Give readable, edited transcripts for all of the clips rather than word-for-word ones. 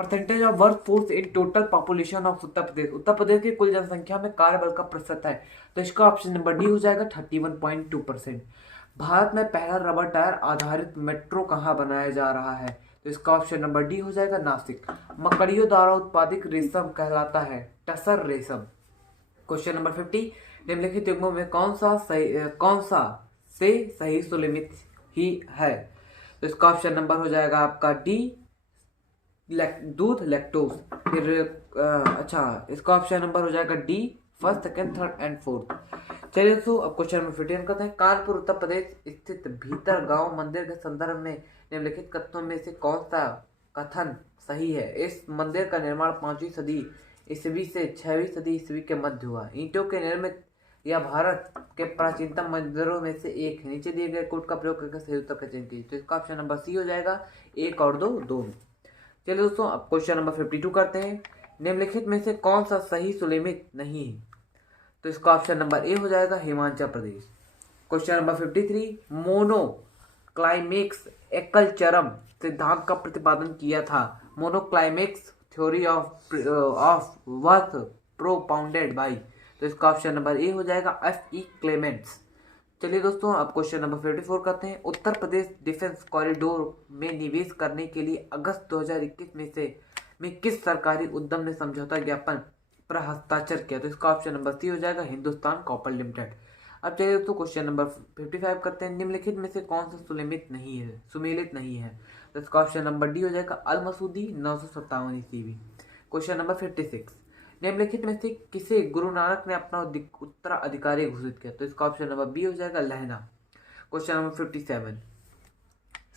Percentage of workforce in total population of Uttar Pradesh. Uttar Pradesh की कुल जनसंख्या में कार्यबल का प्रतिशत है, तो इसका ऑप्शन नंबर डी हो जाएगा 31.2%। भारत में पहला रबर टायर आधारित मेट्रो कहाँ बनाया जा रहा है, तो इसका ऑप्शन नंबर डी हो जाएगा नासिक। मकड़ियों द्वारा उत्पादित रेशम कहलाता है टसर रेशम। क्वेश्चन नंबर 50, निम्नलिखित युग्मों में कौन सा से सही सुलिमित ही है, तो इसका ऑप्शन नंबर हो जाएगा आपका डी दूध लैक्टोज। फिर इसका ऑप्शन नंबर हो जाएगा D first second third and fourth. चलिए दोस्तों अब क्वेश्चन नंबर 15 करते हैं। कानपुर उत्तर प्रदेश स्थित भीतर गांव मंदिर के संदर्भ में निम्नलिखित कथनों में से कौन सा कथन सही है। इस मंदिर का निर्माण 5वीं सदी ईस्वी से 6वीं सदी ईस्वी के मध्य हुआ। ईंटों के निर्मित यह भारत के प्राचीनतम मंदिरों में से एक है। नीचे दिए गए कोड का प्रयोग करके सही उत्तर का चयन कीजिए, तो इसका ऑप्शन नंबर सी हो जाएगा, एक और दो दोनों। चलिए दोस्तों अब क्वेश्चन नंबर 52 करते हैं। निम्नलिखित में से कौन सा सही सुलेमित नहीं है, तो इसका ऑप्शन नंबर ए हो जाएगा Himachal Pradesh. Question number 53, monoclimax एकल चरम सिद्धांत का प्रतिपादन किया था। Monoclimax theory of worth propounded by, तो इसका ऑप्शन नंबर ए हो जाएगा F.E. क्लेमेंट्स। चलिए दोस्तों अब क्वेश्चन नंबर 54 करते हैं। उत्तर प्रदेश डिफेंस कॉरिडोर में निवेश करने के लिए अगस्त 2021 में किस सरकारी उद्यम ने समझौता ज्ञापन पर हस्ताक्षर किया, तो इसका ऑप्शन नंबर सी हो जाएगा हिंदुस्तान कॉपर लिमिटेड। अब चलिए दोस्तों क्वेश्चन नंबर 55 करते हैं। निम्नलिखित में से कौन सा सुमेलित नहीं है, तो इसका ऑप्शन नंबर डी हो जाएगा अल मसूदी 957 ईस्वी। क्वेश्चन नंबर 56, निम्नलिखित में से किसे गुरु नानक ने अपना उत्तराधिकारी घोषित किया, तो इसका ऑप्शन नंबर बी हो जाएगा लहना। क्वेश्चन नंबर 57,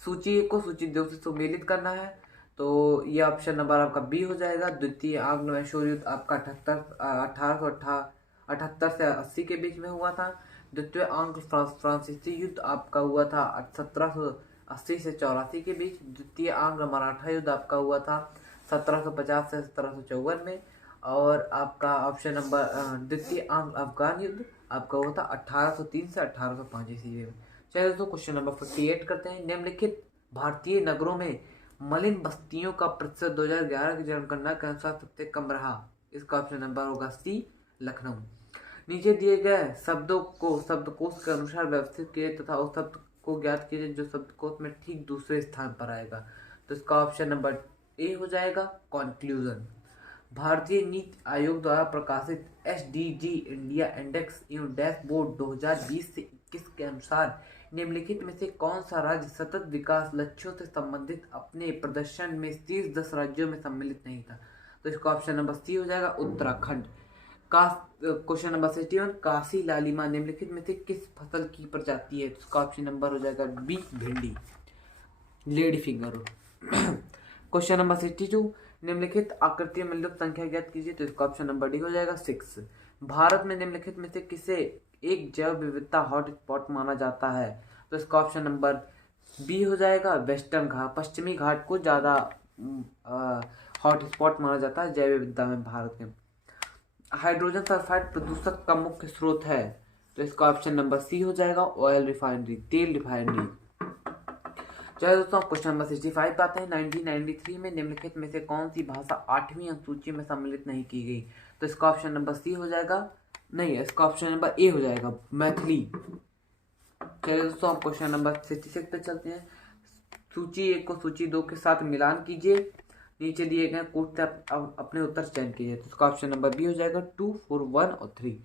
सूची एक को सूची दो से सुमेलित करना है, तो ये ऑप्शन नंबर आपका बी हो जाएगा। द्वितीय आंग्ल मैसूर युद्ध आपका 1878 से 80 के बीच में हुआ था। द्वितीय आंग्ल फ्रांसीसी युद्ध आपका हुआ था 1780 से 84 के बीच। द्वितीय आंग्ल मराठा युद्ध आपका हुआ था 1750 से 1754 में। और आपका ऑप्शन नंबर द्वितीय आंग्ल अफगान युद्ध आपका हुआ था 1803 से 1805 ईस्वी में। चलिए दोस्तों क्वेश्चन नंबर 58 करते हैं। निम्नलिखित भारतीय नगरों में मलिन बस्तियों का प्रतिशत 2011 की जनगणना के अनुसार सबसे कम रहा, इसका ऑप्शन नंबर होगा सी लखनऊ। नीचे दिए गए शब्दों को शब्दकोश के अनुसार व्यवस्थित कीजिए तथा उस शब्द को ज्ञात कीजिए जो शब्दकोश में ठीक दूसरे स्थान पर आएगा, तो इसका ऑप्शन नंबर ए हो जाएगा कॉन्क्लूजन। भारतीय नीति आयोग द्वारा प्रकाशित SDG इंडिया इंडेक्स एवं डैशबोर्ड 2020 से 21 के अनुसार निम्नलिखित में से कौन सा राज्य सतत विकास लक्ष्यों से संबंधित अपने प्रदर्शन में शीर्ष 10 राज्यों में सम्मिलित नहीं था, तो इसका ऑप्शन नंबर सी हो जाएगा उत्तराखंड। क्वेश्चन नंबर 61, काशी लालिमा निम्नलिखित में से किस फसल की प्रजाति है, तो इसका ऑप्शन नंबर हो जाएगा बी भिंडी लेडी फिंगर। क्वेश्चन नंबर 62, निम्नलिखित आकृतियों में लुप्त संख्या ज्ञात कीजिए, तो इसका ऑप्शन नंबर डी हो जाएगा 6। भारत में निम्नलिखित में से किसे एक जैव विविधता हॉटस्पॉट माना जाता है, तो इसका ऑप्शन नंबर बी हो जाएगा वेस्टर्न घाट। पश्चिमी घाट को ज़्यादा हॉटस्पॉट माना जाता है जैव विविधता में भारत में। हाइड्रोजन सल्फाइड प्रदूषक का मुख्य स्रोत है, तो इसका ऑप्शन नंबर सी हो जाएगा ऑयल रिफाइनरी, तेल रिफाइनरी। चलिए दोस्तों क्वेश्चन नंबर 65 आते हैं। 1993 में निम्नलिखित में से कौन सी भाषा 8वीं अनुसूची में सम्मिलित नहीं की गई, तो इसका ऑप्शन नंबर सी हो जाएगा, नहीं इसका ऑप्शन नंबर ए हो जाएगा मैथिली। चलिए दोस्तों आप क्वेश्चन नंबर 66 पे चलते हैं। सूची एक को सूची दो के साथ मिलान कीजिए, नीचे दिए गए कोड से अपने उत्तर चयन कीजिए, तो इसका ऑप्शन नंबर बी हो जाएगा 2, 4, 1 और 3।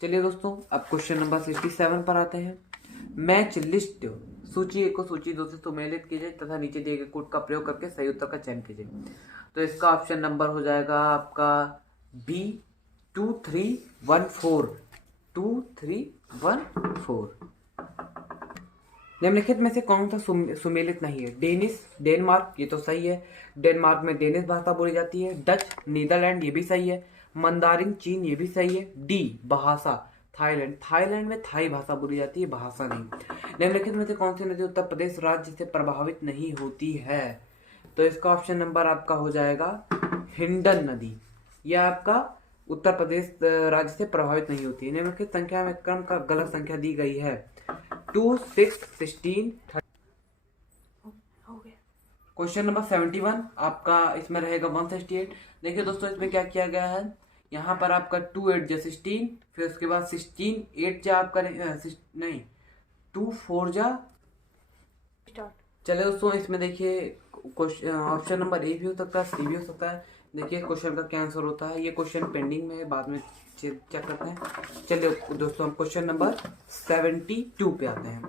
चलिए दोस्तों अब क्वेश्चन नंबर 67 पर आते हैं। मैच लिस्ट सूची एक को सूची दो से सुमेलित कीजिए तथा नीचे दिए गए कोड का प्रयोग करके सही उत्तर का चयन कीजिए, तो इसका ऑप्शन नंबर हो जाएगा आपका बी 2314 2314। निम्नलिखित में से कौन सा सुमेलित नहीं है। डेनमार्क ये तो सही है, डेनमार्क में डेनिश भाषा बोली जाती है। डच नीदरलैंड ये भी सही है। मंदारिन चीन ये भी सही है। डी भाषा थाईलैंड में थाई भाषा बोली जाती है, भाषा नहीं। निम्नलिखित में से कौन सी नदी उत्तर प्रदेश राज्य से प्रभावित नहीं होती है, तो इसका ऑप्शन नंबर आपका हो जाएगा हिंडन नदी, यह आपका उत्तर प्रदेश राज्य से प्रभावित नहीं होती है। निम्नलिखित संख्या में क्रम का गलत संख्या दी गई है 2, 6, 16, 30 हो गया। क्वेश्चन नंबर 71 आपका इसमें रहेगा 168। देखिए दोस्तों इसमें क्या किया गया है, यहाँ पर आपका 2 8 जा 16, फिर उसके बाद 16 8 जा आपका नहीं 2 4 जा चले दोस्तों इसमें देखिए ऑप्शन नंबर ए भी हो सकता है, सी भी हो सकता है। देखिए क्वेश्चन का क्या आंसर होता है, ये क्वेश्चन पेंडिंग में है, बाद में चेक करते हैं। चलिए दोस्तों हम क्वेश्चन नंबर 72 पे आते हैं।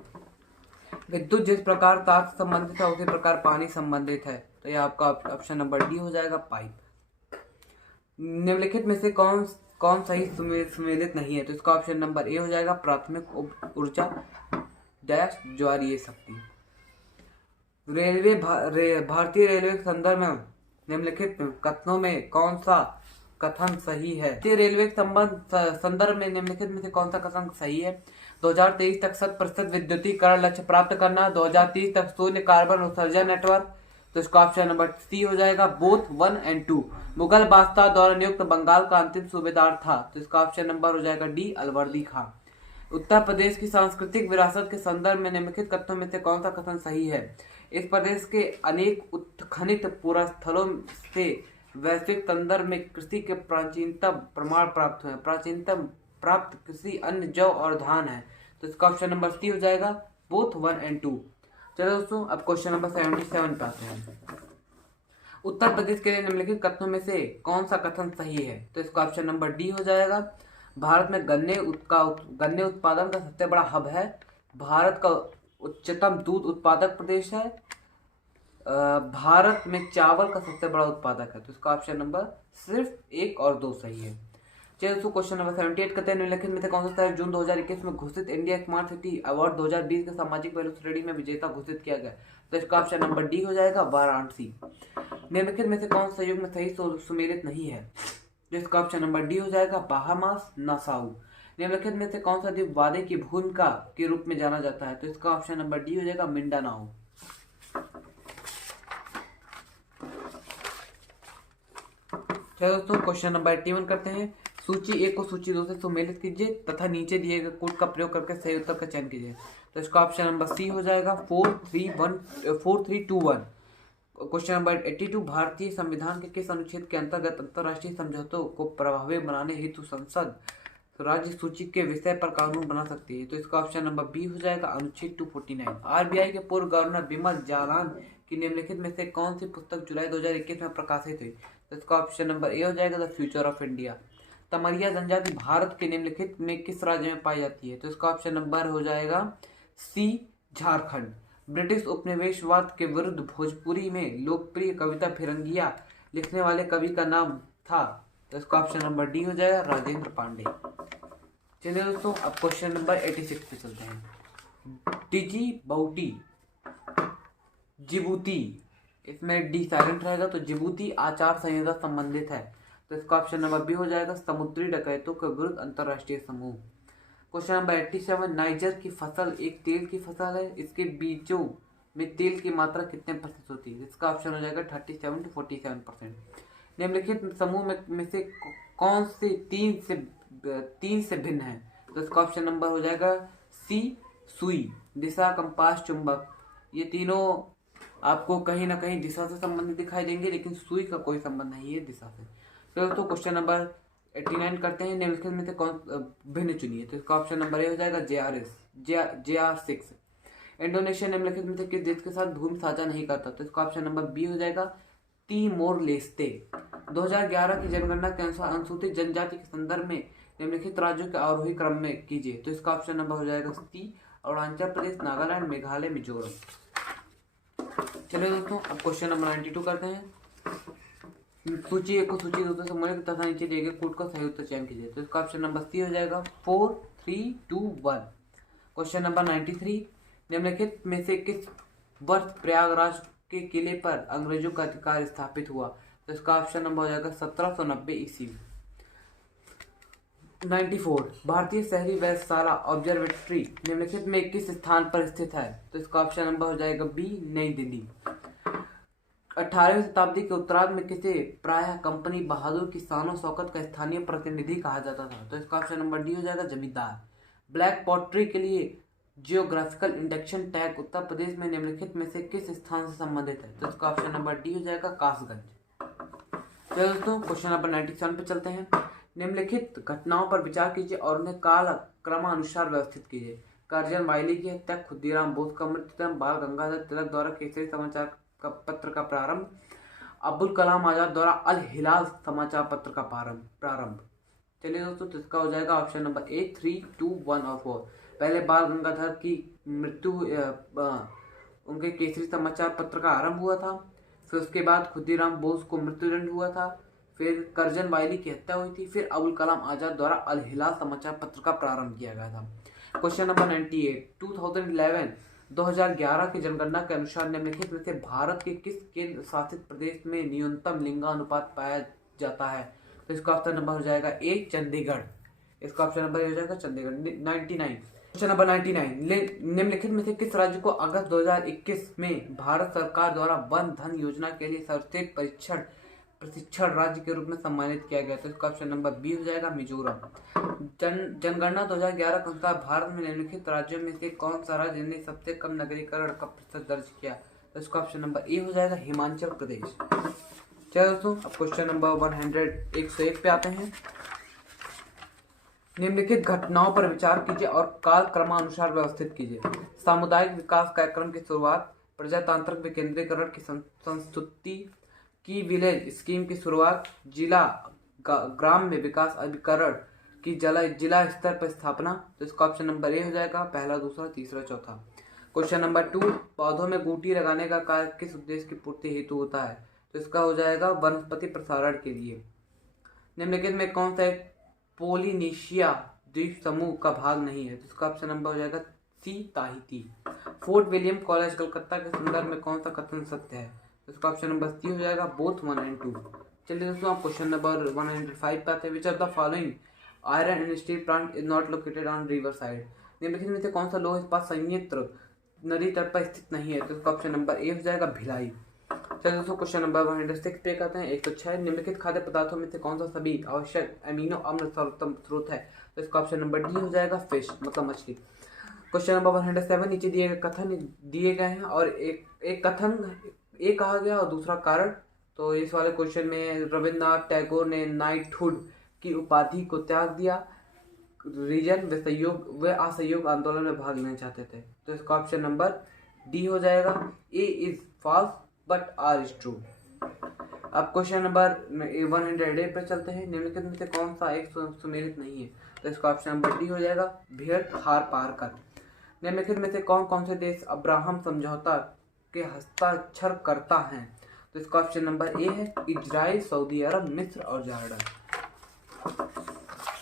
विद्युत जिस प्रकार तार से संबंधित है उसी प्रकार पानी संबंधित है, तो ये आपका ऑप्शन नंबर डी हो जाएगा, पाइप। निम्नलिखित में से कौन कौन सही सुमेलित नहीं है, तो इसका ऑप्शन नंबर ए हो जाएगा, प्राथमिक ऊर्जा डैश ज्वारीय शक्ति। भारतीय रेलवे के संदर्भ में निम्नलिखित कथनों में कौन सा कथन सही है? भारतीय रेलवे के संदर्भ में निम्नलिखित में से कौन सा कथन सही है? 2023 तक 100% विद्युतीकरण लक्ष्य प्राप्त करना, 2030 तक शून्य कार्बन उत्सर्जन नेटवर्क, तो इसका ऑप्शन नंबर सी हो जाएगा, बोथ 1 और 2। मुगल बादशाह द्वारा नियुक्त बंगाल का अंतिम सूबेदार था, तो इसका ऑप्शन नंबर हो जाएगा डी, अलवर्दी खां। उत्तर प्रदेश की सांस्कृतिक विरासत के संदर्भ में निम्नलिखित कथनों में से कौन सा कथन सही है? इस प्रदेश के अनेक उत्खनित पुरास्थलों से वैश्विक संदर्भ में कृषि के प्राचीनतम प्रमाण प्राप्त हुए। प्राचीनतम प्राप्त कृषि अन्न जौ और धान है, तो इसका ऑप्शन नंबर सी हो जाएगा, बोथ 1 और 2। चलो दोस्तों अब क्वेश्चन नंबर 77 पे आते हैं। उत्तर प्रदेश के लिए निम्नलिखित कथनों में से कौन सा कथन सही है? तो इसका ऑप्शन नंबर डी हो जाएगा, भारत में गन्ने उत्पादन का सबसे बड़ा हब है, भारत का उच्चतम दूध उत्पादक प्रदेश है, भारत में चावल का सबसे बड़ा उत्पादक है, तो इसका ऑप्शन नंबर सिर्फ 1 और 2 सही है। चलिए दोस्तों क्वेश्चन नंबर 78 कहते हैं निम्नलिखित में से कौन सा जून 2021 में घोषित इंडिया स्मार्ट सिटी अवार्ड 2020 के सामाजिक वैल्यू श्रेणी में विजेता घोषित किया गया, तो इसका ऑप्शन नंबर डी हो जाएगा, वाराणसी। निम्नलिखित में से कौन सा युग में सही सुमेलित नहीं है? जिसका ऑप्शन नंबर डी हो जाएगा, बाहामास, नासाउ। निम्नलिखित में से कौन सा द्वीप वादे की भूमिका के रूप में जाना जाता है? तो इसका ऑप्शन नंबर डी हो जाएगा, मिंडानाओ। चलो दोस्तों क्वेश्चन नंबर 81 करते हैं। सूची 1 को सूची 2 से सुमेलित कीजिए तथा नीचे दिए गए कोड का प्रयोग करके सही उत्तर का चयन कीजिए, तो इसका ऑप्शन नंबर सी हो जाएगा, 4321। क्वेश्चन नंबर 82 भारतीय संविधान के किस अनुच्छेद के अंतर्गत अंतर्राष्ट्रीय समझौतों को प्रभावी बनाने हेतु संसद राज्य सूची के विषय पर कानून बना सकती है, तो इसका ऑप्शन नंबर बी हो जाएगा, अनुच्छेद 249। आरबीआई के पूर्व गवर्नर बिमल जालान की निम्नलिखित में से कौन सी पुस्तक जुलाई 2021 में प्रकाशित हुई? तो इसका ऑप्शन नंबर ए हो जाएगा, द फ्यूचर ऑफ इंडिया। तमरिया जनजाति भारत के निम्नलिखित में किस राज्य में पाई जाती है? तो इसका ऑप्शन नंबर हो जाएगा सी, झारखंड। ब्रिटिश उपनिवेशवाद के विरुद्ध भोजपुरी में लोकप्रिय कविता फिरंगिया लिखने वाले कवि का नाम था, तो इसका ऑप्शन नंबर डी हो जाएगा, राजेंद्र पांडे। चलिए दोस्तों अब क्वेश्चन नंबर 86 पे चलते हैं। डिजिबाउटी, जिबूती, इसमें डी साइलेंट रहेगा, तो जिबूती आचार संहिता संबंधित है, तो इसका ऑप्शन नंबर बी हो जाएगा, समुद्री डकैतों के विरुद्ध अंतरराष्ट्रीय समूह। क्वेश्चन नंबर 87 नाइजर की फसल एक तेल की फसल है, इसके बीजों में तेल की मात्रा कितने प्रतिशत होती है? इसका ऑप्शन हो जाएगा 37 to 47%। निम्नलिखित समूह में से कौन से तीन से भिन्न है? तो इसका ऑप्शन नंबर हो जाएगा सी, सुई, दिशा, कंपास, चुंबक। ये तीनों आपको कहीं ना कहीं दिशा से संबंधित दिखाई देंगे, लेकिन सुई का कोई संबंध नहीं है दिशा से। तो दोस्तों क्वेश्चन नंबर 89 करते हैं। निम्नलिखित में से कौन भिन्न चुनिए? तो इसका ऑप्शन नंबर ए हो जाएगा, JR6। इंडोनेशिया निम्नलिखित में से किस देश के साथ भूमि साझा नहीं करता? तो इसका ऑप्शन नंबर बी हो जाएगा, तिमोर लेस्ते। 2011 की जनगणना के अनुसार अनुसूचित जनजाति के संदर्भ में निम्नलिखित राज्यों के आरोही क्रम में कीजिए, तो इसका ऑप्शन नंबर हो जाएगा सी, अरुणाचल प्रदेश, नागालैंड, मेघालय, मिजोरम। चलिए दोस्तों अब क्वेश्चन नंबर 92 करते हैं। सूची 1 को सूची 2 से संबंधित तथा नीचे दिए गए कोड का सही उत्तर चयन कीजिए, तो इसका ऑप्शन नंबर सी हो जाएगा, 4321। क्वेश्चन नंबर 93 निम्नलिखित में से किस वर्ष प्रयागराज के किले पर अंग्रेजों का अधिकार स्थापित हुआ? तो इसका ऑप्शन नंबर हो जाएगा 1790 ईस्वी। 94 भारतीय शहरी वेधशाला ऑब्जर्वेटरी निम्नलिखित में किस स्थान पर स्थित है? तो इसका ऑप्शन नंबर हो जाएगा बी, नई दिल्ली। 18वीं शताब्दी के उत्तरार्ध में किसे प्रायः कंपनी बहादुर की शानो शौकत का स्थानीय प्रतिनिधि कहा जाता था? तो इसका ऑप्शन नंबर डी हो जाएगा, जमींदार। ब्लैक पॉटरी के लिए geographical induction tag Uttar Pradesh में निम्नलिखित में से किस स्थान से संबंधित है? तो इसका ऑप्शन नंबर डी हो जाएगा कासगंज। तो दोस्तों क्वेश्चन नंबर 97 पे चलते हैं। निम्नलिखित घटनाओं पर विचार कीजिए और उन्हें काल क्रमानुसार व्यवस्थित कीजिए। कर्जन वायली की हत्या, खुदीराम बोस का मृत्यु, बाल गंगाधर तिलक द्वारा केसरी समाचार का पत्र का प्रारंभ, अब्दुल कलाम आजाद द्वारा अल हिलाल समाचार पत्र का प्रारंभ। चलिए दोस्तों, तो इसका हो जाएगा ऑप्शन नंबर ए 3, 2, 1 और 4। पहले बाल गंगाधर की मृत्यु उनके केसरी समाचार पत्र का आरंभ हुआ था, फिर उसके बाद खुदीराम बोस को मृत्युदंड हुआ था, फिर करजन वायली की हत्या हुई थी, फिर अबुल कलाम आजाद द्वारा अल हिलाल समाचार पत्र का प्रारंभ किया गया था। क्वेश्चन नंबर 98, 2011 की जनगणना के अनुसार निम्नलिखित में से भारत के किस केंद्र शासित प्रदेश में न्यूनतम लिंगानुपात पाया जाता है? तो इसका ऑप्शन नंबर हो जाएगा ए चंडीगढ़। इसका ऑप्शन नंबर हो जाएगा चंडीगढ़। 99, क्वेश्चन नंबर 99, निम्नलिखित में से किस राज्य को अगस्त 2021 में भारत सरकार द्वारा वन धन योजना के लिए सर्वश्रेष्ठ प्रशिक्षण राज्य के रूप में सम्मानित किया गया? तो इसका ऑप्शन नंबर बी हो जाएगा मिजोरम। जनगणना 2011 के अनुसार भारत में निम्नलिखित राज्यों में से कौन सा राज्य ने सबसे कम नगरीकरण का प्रतिशत दर्ज किया? तो इसका ऑप्शन नंबर ए हो जाएगा हिमाचल प्रदेश। चलिए दोस्तों, अब क्वेश्चन नंबर 101 पे आते हैं। निम्नलिखित घटनाओं पर विचार कीजिए और काल क्रमानुसार व्यवस्थित कीजिए। सामुदायिक विकास कार्यक्रम की शुरुआत, प्रजातांत्रिक विकेंद्रीकरण की संस्तुति की, विलेज स्कीम की शुरुआत, जिला ग्राम में विकास अभिकरण की जिला स्तर पर स्थापना। तो इसका ऑप्शन नंबर ए हो जाएगा पहला, दूसरा, तीसरा, चौथा। क्वेश्चन नंबर 2, पौधों में बूटी लगाने का कार्य किस उद्देश्य की पूर्ति हेतु होता है? तो इसका हो जाएगा वनस्पति प्रसारण के लिए। निम्नलिखित में कौन सा एक पोलिनेशिया द्वीप समूह का भाग नहीं है? तो इसका ऑप्शन नंबर हो जाएगा C Tahiti. Fort William College Calcutta के संदर्भ में कौन सा कथन सत्य है? तो इसका ऑप्शन नंबर सी हो जाएगा बोथ 1 और 2। चलिए दोस्तों, आप क्वेश्चन नंबर 105 पे आते हैं। Which of the following iron and steel plant is not located on river side? निम्नलिखित में से कौन सा लौह इस्पात संयंत्र नदी तट पर स्थित नहीं है? तो इसका ऑप्शन नंबर ए हो जाएगा भिलाई। चलिए दोस्तों, क्वेश्चन नंबर 106 पे करते हैं। 106, निम्नलिखित खाद्य पदार्थों में से कौन सा सभी आवश्यक अमीनो अम्ल सर्वोत्तम स्रोत है? तो इसका ऑप्शन नंबर डी हो जाएगा फिश, मतलब मछली। क्वेश्चन नंबर 107, नीचे दिए गए कथन दिए गए हैं और एक कथन ए कहा गया और दूसरा कारण। तो इस वाले क्वेश्चन में रविन्द्रनाथ टैगोर ने नाइटहुड की उपाधि को त्याग दिया। रीजन वे असहयोग आंदोलन में भाग लेना चाहते थे। तो इसका ऑप्शन नंबर डी हो जाएगा A is false but R is true. अब क्वेश्चन नंबर 108 पर चलते हैं। निम्नलिखित में से कौन सा एक सुमेलित नहीं है? तो इसका ऑप्शन नंबर डी हो जाएगा भेड़ हार पार कर। निम्नलिखित में से कौन कौन से देश अब्राहम समझौता के हस्ताक्षर करता है? तो इसका ऑप्शन नंबर ए है इजराइल, सऊदी अरब, मिस्र और जॉर्डन।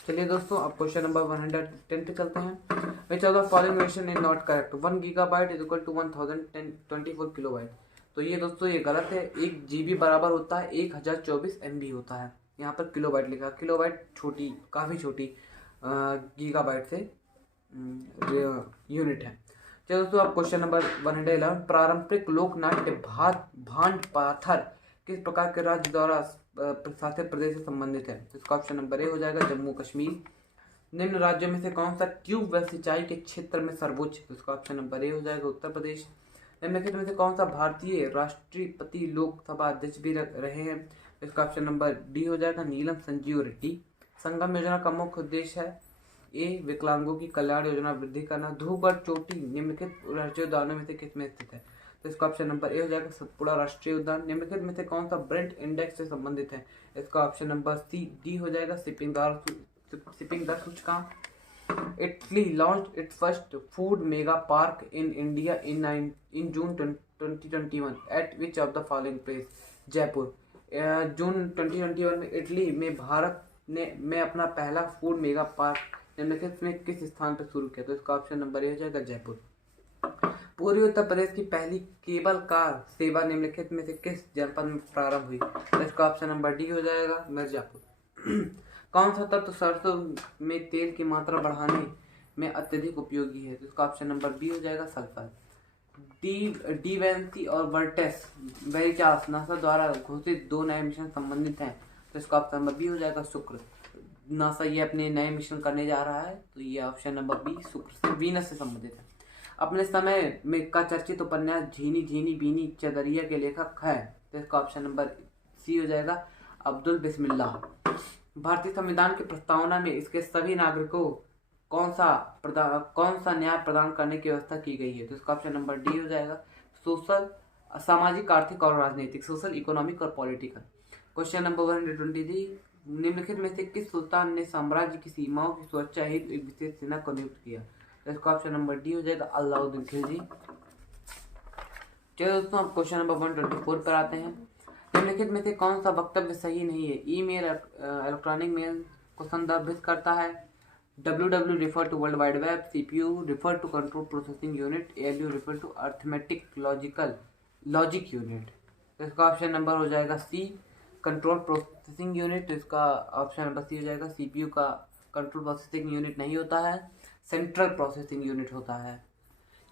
चलिए दोस्तों, अब क्वेश्चन नंबर 110 पे चलते हैं। Which of the following question is not correct? 1 gigabyte is equal to 1024 kilobyte. तो ये दोस्तों ये गलत है। 1 GB बराबर होता है 1024 MB होता है। यहाँ पर किलोबाइट लिखा। किलोबाइट छोटी, काफ़ी छोटी गीगाबाइट से यूनिट है। चलो दोस्तों, अब क्वेश्चन नंबर 111, पारंपरिक लोक नाट्य भांड पाथर किस प्रकार के राज्य द्वारा शासित प्रदेश से संबंधित है? तो इसका ऑप्शन नंबर ए हो जाएगा जम्मू कश्मीर। निम्न राज्यों में से कौन सा ट्यूब व सिंचाई के क्षेत्र में सर्वोच्च? तो इसका ऑप्शन नंबर ए हो जाएगा उत्तर प्रदेश। निम्नलिखित में से कौन सा भारतीय राष्ट्रपति लोकसभा अध्यक्ष भी रहे हैं? तो इसका ऑप्शन नंबर डी हो जाएगा नीलम संजीव रेड्डी। संगम योजना का मुख्य उद्देश्य है ए विकलांगों की कल्याण योजना वृद्धि करना। ध्रुवगढ़ चोटी निम्नलिखित राष्ट्रीय उद्यानों में से किस में स्थित है? तो इसका ऑप्शन नंबर ए हो जाएगा सतपुड़ा राष्ट्रीय उद्यान। निम्नलिखित में से कौन सा ब्रेंट इंडेक्स से संबंधित है? इसका ऑप्शन नंबर सी डी हो जाएगा शिपिंग दर सूचकांक। Italy launched its first food mega park in India in June 2021 at which of the following place? Jaipur. जून 2021 में इटली में भारत ने अपना पहला फूड मेगा पार्क निम्नलिखित में किस स्थान पर शुरू किया? तो इसका ऑप्शन नंबर ए हो जाएगा जयपुर। पूर्वी उत्तर प्रदेश की पहली केबल कार सेवा निम्नलिखित में से किस जनपद में प्रारंभ हुई? तो इसका ऑप्शन नंबर डी हो जाएगा मिर्जापुर। कौन सा तत्व सरसों में तेल की मात्रा बढ़ाने में अत्यधिक उपयोगी है? तो इसका ऑप्शन नंबर बी हो जाएगा सल्फर। डी वेंसी और वर्टेस वेरिटास नासा द्वारा घोषित 2 नए मिशन संबंधित हैं। तो इसका ऑप्शन नंबर बी हो जाएगा शुक्र। नासा ये अपने नए मिशन करने जा रहा है, तो ये ऑप्शन नंबर बी शुक्र से वीनस से संबंधित है। अपने समय में का चर्चित उपन्यास झीनी झीनी बीनी चदरिया के लेखक है? तो इसका ऑप्शन नंबर सी हो जाएगा अब्दुल बिस्मिल्लाह। भारतीय संविधान की प्रस्तावना में इसके सभी नागरिकों कौन सा न्याय प्रदान करने की व्यवस्था की गई है? तो इसका ऑप्शन नंबर डी हो जाएगा सोशल, सामाजिक, आर्थिक और राजनीतिक, सोशल, इकोनॉमिक और पॉलिटिकल। क्वेश्चन नंबर 123, निम्नलिखित में से किस सुल्तान ने साम्राज्य की सीमाओं की सुरक्षा हेतु एक विशेष सेना को नियुक्त किया? तो इसका ऑप्शन नंबर डी हो जाएगा अलाउद्दीन खिलजी। चलिए दोस्तों, अब क्वेश्चन नंबर 124 पर आते हैं। निम्नलिखित में से कौन सा वक्तव्य सही नहीं है? ईमेल इलेक्ट्रॉनिक मेल को संदर्भित करता है। WW refer to World Wide Web, CPU refer to Control Processing Unit, ALU refer to Arithmetic Logic Unit। तो इसका ऑप्शन नंबर हो जाएगा सी कंट्रोल प्रोसेसिंग यूनिट। तो इसका ऑप्शन नंबर सी हो जाएगा CPU का कंट्रोल प्रोसेसिंग यूनिट नहीं होता है, सेंट्रल प्रोसेसिंग यूनिट होता है।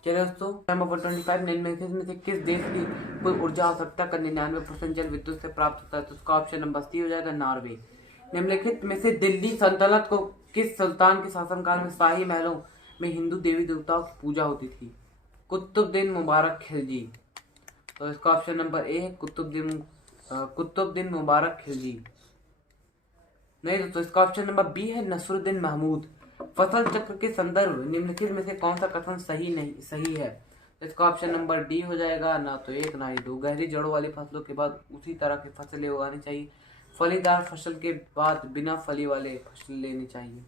चलिए दोस्तों, नंबर 25, निम्नलिखित में से किस देश की कुल ऊर्जा आवश्यकता का 99% जल विद्युत से प्राप्त होता है? तो उसका ऑप्शन नंबर सी हो जाएगा नॉर्वे। निम्नलिखित में से दिल्ली सल्तनत को किस सुल्तान के शासनकाल में शाही महलों में हिंदू देवी देवताओं की पूजा होती थी? कुतुबुद्दीन मुबारक खिलजी। तो इसका ऑप्शन नंबर ए है कुतुबुद्दीन मुबारक खिलजी। नहीं दोस्तों, इसका ऑप्शन नंबर बी है नसरुद्दीन महमूद। फसल चक्र के संदर्भ निम्नलिखित में से कौन सा कथन सही है? तो इसका ऑप्शन नंबर डी हो जाएगा ना तो एक ना ही दो। गहरी जड़ों वाली फसलों के बाद उसी तरह की फसलें उगानी चाहिए। फलीदार फसल के बाद बिना फली वाले फसल लेनी चाहिए।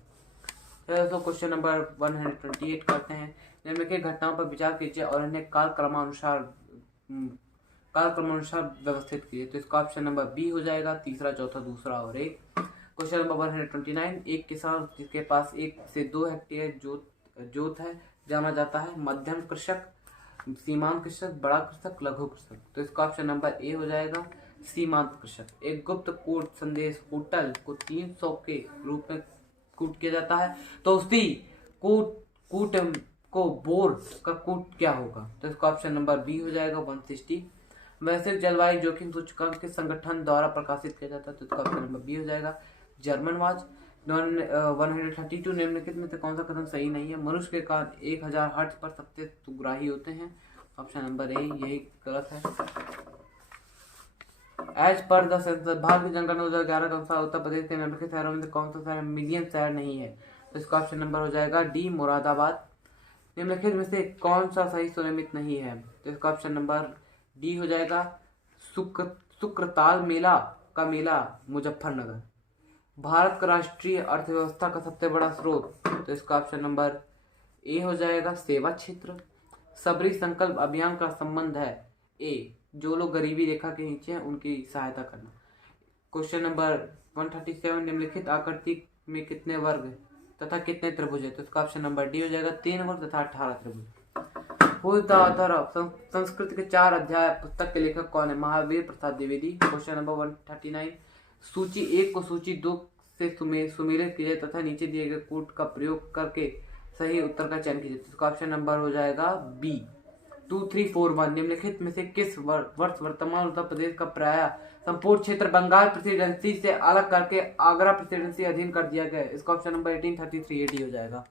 दोस्तों, क्वेश्चन नंबर 128 करते हैं। निम्नलिखित घटनाओं पर विचार कीजिए और इन्हें कालक्रमानुसार व्यवस्थित कीजिए। तो इसका ऑप्शन नंबर बी हो जाएगा तीसरा, चौथा, दूसरा और एक। क्वेश्चन नंबर 129, एक किसान जिसके पास 1 से 2 हेक्टेयर जोत है जाना जाता है? मध्यम कृषक, सीमांत कृषक, बड़ा कृषक, लघु कृषक। तो इसका ऑप्शन नंबर ए हो जाएगा सीमांत कृषक। एक गुप्त कोड संदेश होटल को 300 के रूप में कूट किया जाता है, तो उसी कूट को बोर का कूट क्या होगा? तो इसका ऑप्शन नंबर बी हो जाएगा 160। वैश्विक जलवायु जोखिम सूचकांक के संगठन द्वारा प्रकाशित किया जाता है? तो इसका ऑप्शन नंबर बी हो जाएगा जर्मन वाच। 132, निम्नलिखित में से कौन सा कथन सही नहीं है? मनुष्य के कान 1000 हर्ट्ज पर सबसे सुग्राही होते हैं? ऑप्शन नंबर ए यही गलत है। As per the census, Bharat की जनगणना 2011 के अनुसार उत्तर प्रदेश के निम्नलिखित शहरों में से कौन सा शहर मिलियन शहर नहीं है? तो इसका ऑप्शन नंबर हो जाएगा डी मुरादाबाद। निम्नलिखित में से कौन सा सही सुनियमित नहीं है? तो इसका ऑप्शन नंबर डी हो जाएगा शुक्रताल मेला मुजफ्फरनगर। भारत का राष्ट्रीय अर्थव्यवस्था का सबसे बड़ा स्रोत? तो इसका ऑप्शन नंबर ए हो जाएगा सेवा क्षेत्र। सबरी संकल्प अभियान का संबंध है ए, जो लोग गरीबी रेखा के नीचे हैं उनकी सहायता करना। क्वेश्चन नंबर 137, निम्नलिखित आकृति में कितने वर्ग तथा कितने त्रिभुज है? तो इसका ऑप्शन नंबर डी हो जाएगा 3 वर्ग तथा 18 त्रिभुज। Who is the author of Sanskrit के 4 अध्याय पुस्तक के लेखक कौन है? महावीर प्रसाद द्विवेदी। क्वेश्चन नंबर 139, सूची 1 को सूची 2 से सुमेलित कीजिए तथा नीचे दिए गए कूट का प्रयोग करके सही उत्तर का चयन कीजिए। इसका ऑप्शन नंबर हो जाएगा बी 2341। निम्नलिखित में से किस वर्ष वर्तमान उत्तर प्रदेश का प्राय संपूर्ण क्षेत्र बंगाल प्रेसिडेंसी से अलग करके आगरा प्रेसिडेंसी अधीन कर दिया गया? इसका ऑप्शन नंबर 1833 AD हो जाएगा।